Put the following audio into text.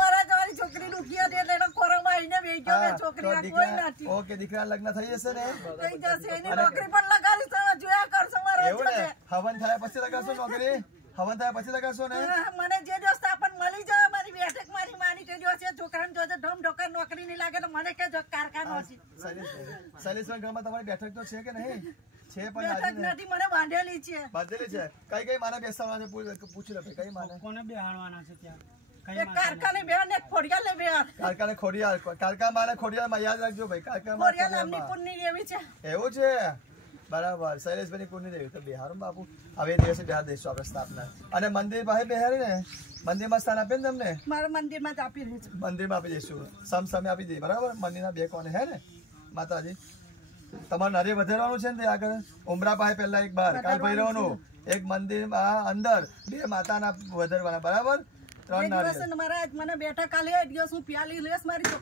મારા તમારી છોકરી દુખી હતી એટલે એનો કોરોમાં આવીને વેચ્યો કે છોકરી કોઈ નથી. ઓકે દીકરા લગ્ન થઈ જશે ને? થઈ જશે. એની નોકરી પણ લગાડીશ. તમે જોયા કરશો મારા એવું ને? હવન થયા પછી લગાડશો નોકરી? હવન થયા પછી લગાડશો ને? મને જે દિવસ આપણને મળી જાય મારી બેઠક મારી માની તે દિવસે છોકરાને જોજે ધમ ઢોકર નોકરી નહીં લાગે તો મને કે કારખાનો છે. શૈલેષભાઈ ઘરમાં તમારી બેઠક તો છે કે નહીં? છે પણ બેઠક નથી, મને બાંધેલી છે. બાંધેલી છે. કઈ માને બેસાડવાના છે પૂછી લો. કઈ માને કોને બેહાડવાના છે ત્યાં? એક કારખાને બેન એક ખોડિયાલે બેન. કારખાને ખોડિયાલ. કારખા માને ખોડિયાલમાં યાદ રાખજો ભાઈ. કારખામાં ખોડિયાલ આમની પુણ્યની એવી છે. એવું છે? બરાબર. શૈલેષભાઈ ની પુણ્ય દેવી તો બિહાર બાપુ. હવે દિવસે બિહાર દઈશું આપણે સ્થાપના. અને મંદિર પાસે બેહારી ને મંદિરમાં સ્થાન આપે ને તમને? મારા મંદિરમાં જ આપી દઈશું. મંદિરમાં આપી દઈશું. સમસમે આપી દઈએ. બરાબર. મંદિરના બે કોને હે ને માતાજી? તમારે નરે વધારવાનું છે ને આગળ ઉમરા પાસે પહેલા એક બાર કાલ ભૈરવનું એક મંદિર અંદર બે માતાના વધારવાના. બરાબર. 3 નારિયેળ. મારા મને બેઠા કાલે દિવસ હું પ્યાલી લેસ મારી